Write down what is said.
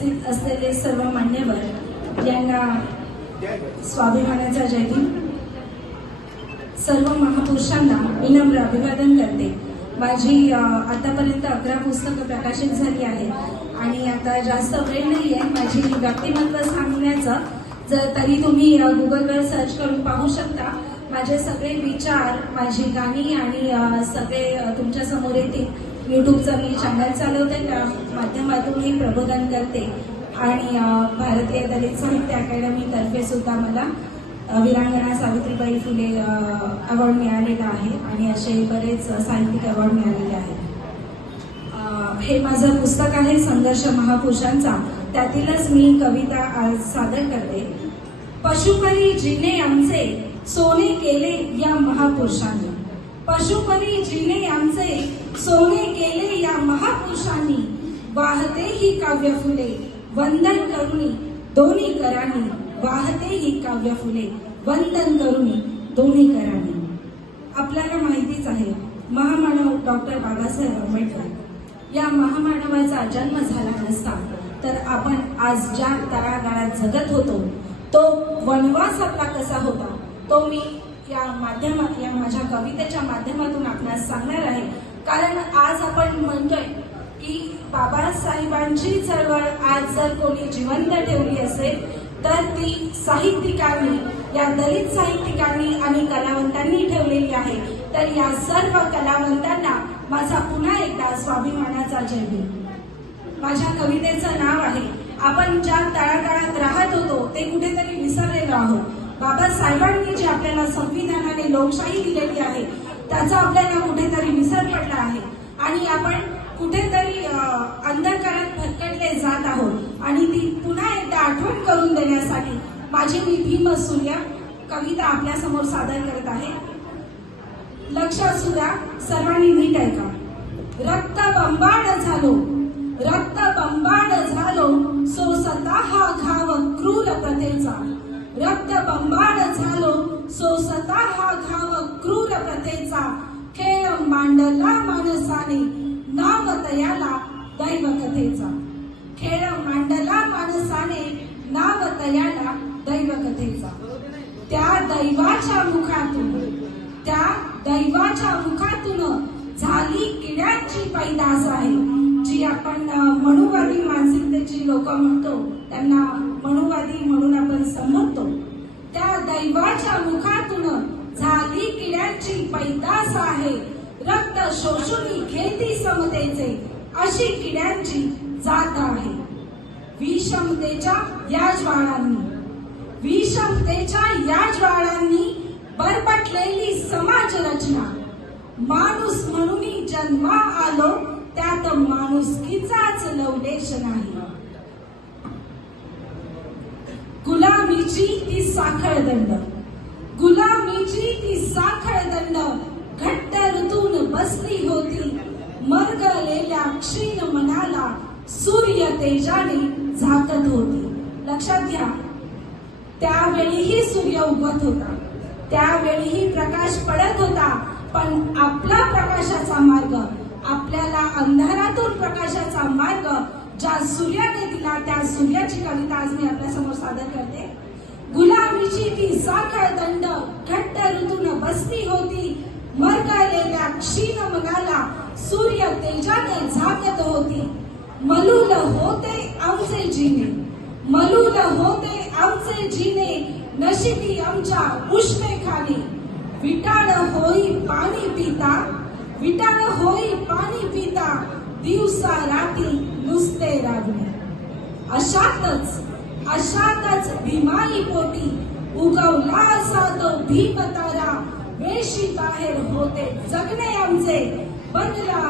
उपस्थित असलेले सर्व मान्यवर यांना स्वाभिमानाचा जयभीम सर्व महापुरुषांना विनम्र अभिवादन करते. माझी आतापर्यंत अकरा पुस्तकं प्रकाशित झाली आहेत आणि आता जास्त वेळ नाही आहे माझी व्यक्तिमत्व सांगण्याचं जर तरी तुम्ही गुगलवर सर्च करून पाहू शकता. माझे सगळे विचार माझी गाणी आणि सगळे तुमच्यासमोर येतील. यूट्यूबचा मी चॅनल चालवते त्या माध्यमातून मी प्रबोधन करते. आणि भारतीय दलित साहित्य अकॅडमीतर्फे सुद्धा मला वीरांगणा सावित्रीबाई फुले अवॉर्ड मिळालेला आहे आणि असे बरेच साहित्यिक अवॉर्ड मिळालेले आहेत. हे माझं पुस्तक आहे संघर्ष महापुरुषांचा. त्यातीलच मी कविता आज सादर करते. पशुपरी जिने आमचे सोने केले या महापुरुषांनी. पशुपरी जिने आमचे सोने केले या महापुरुषांनी. वाहते ही काव्य फुले वंदन करुणी दोन्ही करानी. वाहते ही काव्य फुले वंदन करुणी दोन्ही करानी. आपल्याला माहितीच आहे महामानव डॉक्टर बाबासाहेब आंबेडकर या महामानवाचा जन्म झाला नसता तर आपण आज ज्या तळागाळात जगत होतो तो वनवास आपला कसा होता? तो मी या माध्यमात या माझ्या कवितेच्या माध्यमातून आपणास सांगणार आहे. कारण आज आपण म्हणतोय की बाबासाहेबांची चळवळ आज जर कोणी जिवंत ठेवली असेल तर ती साहित्यिकांनी या दलित साहित्यिकांनी आणि कलावंतांनी ठेवलेली आहे. तर या सर्व कलावंतांना माझा पुन्हा एकदा स्वाभिमानाचा जय माझ्या कवितेचं नाव आहे आपण ज्या तळागाळात राहत होतो ते कुठेतरी विसरलेलो आहोत. बाबासाहेबांनी आपल्याला संविधानाने लोकशाही दिलेली आहे त्याचा आपल्याला कुठेतरी विसर पडला आहे. आणि आपण कुठेतरी अंधकारात भटकटले जात आहोत. आणि ती पुन्हा एकदा आठवण करून देण्यासाठी माझी मी भीम सूर्य कविता आपल्यासमोर सादर करत आहे. लक्ष असू द्या सर्वांनी नीट ऐका. रक्त बंबाड झालो रक्त बंबाड झालो सो स्वतः घाव क्रूर प्रथेचा रक्त बंबाड झालो सो स्वतः घाव क्रूर प्रथेचा खेळ मांडला माणसाने नाम तयाला दैव कथेचा खेळ मांडला माणसाने नाम तयाला दैव कथेचा त्या दैवाच्या मुखातून त्या दैवाच्या मुखातून झाली किड्यांची पैदास आहे. जी आपण मनुवादी मानसिकतेची लोक म्हणतो त्यांना मनुवादी म्हणून आपण संबोधतो त्या दैवाच्या मुखातून झाली किड्यांची पैदास आहे. रक्त शोषुनी घेती समतेचे अशी किड्यांची जात आहे. विषमतेच्या या ज्वाळांनी विषमतेच्या या ज्वाळांनी बरपटलेली समाज रचना. माणूस म्हणून जन्मा आलो त्यात माणुसकीचाच लवलेश नाही. गुलामीची साखळ दंड. गुलामीची ती साखळ दंड. घट्ट ऋतून बसली होती. मरगलेल्या क्षीण मनाला सूर्य तेजाने झाकत होती. लक्षात घ्या. त्यावेळीही सूर्य उगवत होता. त्यावेळीही प्रकाश पडत होता. पण आपला प्रकाशाचा मार्ग आपल्याला अंधारातून प्रकाशाचा मार्ग ज्या सूर्याने दिला त्या सूर्याची कविता आज मी आपल्यासमोर सादर करते. गुलामीची ती साखळ दंड घट्ट ऋतून बसली होती. मरगळलेल्या क्षीण मनाला सूर्य तेजाने झाकत होती. मलूल होते आमचे जिने मलूल होते आमचे जिने नशिबी आमच्या उष्मेखाने विटाळ होई पाणी पिता विटाळ होई पाणी पिता दिवसा रात्री नुसते रागणे. अशातच अशातच भीमाई पोटी उगवला असा तो भीम तारा वेशी बाहेर होते जगणे आमचे बनला